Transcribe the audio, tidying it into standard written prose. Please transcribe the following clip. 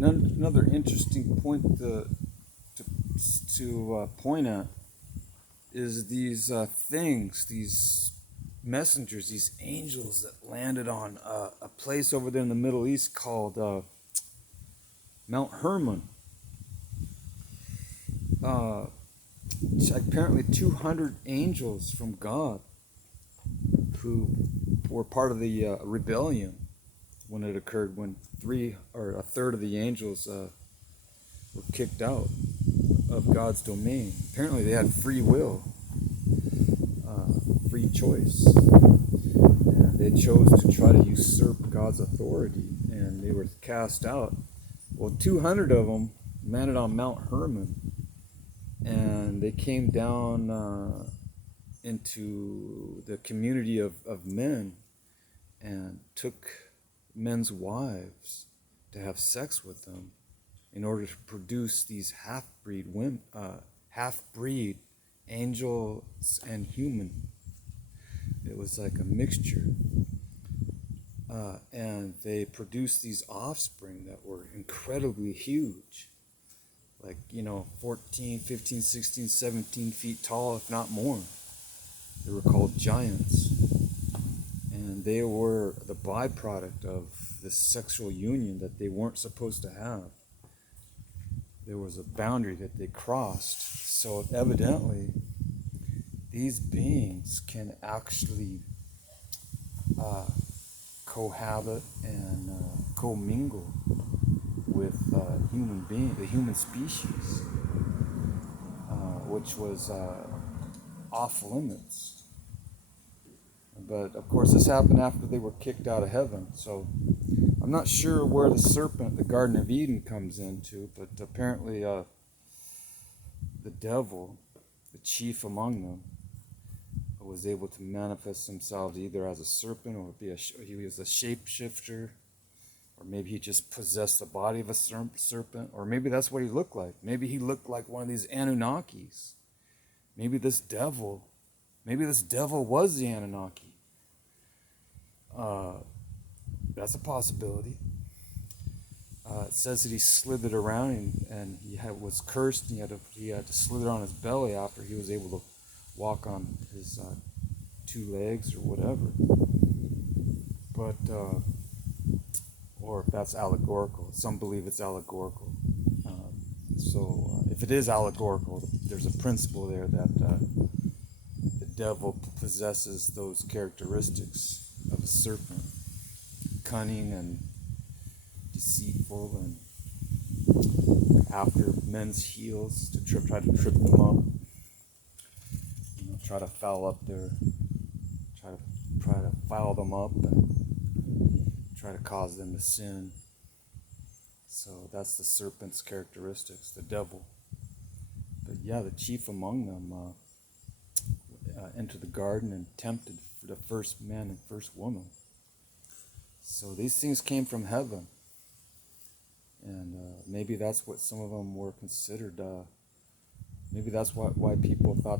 Another interesting point to point at is these things, these messengers, these angels that landed on a place over there in the Middle East called Mount Hermon. Apparently 200 angels from God who were part of the rebellion when it occurred, when a third of the angels were kicked out of God's domain. Apparently they had free will, free choice, and they chose to try to usurp God's authority, and they were cast out. Well, 200 of them landed on Mount Hermon, and they came down into the community of men and took men's wives to have sex with them in order to produce these half-breed angels and human. It was like a mixture. And they produced these offspring that were incredibly huge. Like, 14, 15, 16, 17 feet tall, if not more. They were called giants. And they were the byproduct of this sexual union that they weren't supposed to have. There was a boundary that they crossed. So evidently, these beings can actually cohabit and commingle with the human species, which was off limits. But of course, this happened after they were kicked out of heaven. So I'm not sure where the serpent, the Garden of Eden, comes into, but apparently the devil, the chief among them, was able to manifest himself either as a serpent, or he was a shapeshifter, or maybe he just possessed the body of a serpent, or maybe that's what he looked like. Maybe he looked like one of these Anunnakis. Maybe this devil was the Anunnaki. That's a possibility. It says that he slithered around and he was cursed, and he had to slither on his belly after he was able to walk on his 2 legs or whatever. But or if that's allegorical. Some believe it's allegorical. So if it is allegorical, there's a principle there that the devil possesses those characteristics of a serpent: cunning and deceitful, and after men's heels to try to trip them up, try to foul them up and try to cause them to sin. So that's the serpent's characteristics, the devil. But yeah, the chief among them entered the garden and tempted the first man and first woman. So these things came from heaven. And maybe that's what some of them were considered. Maybe that's why people thought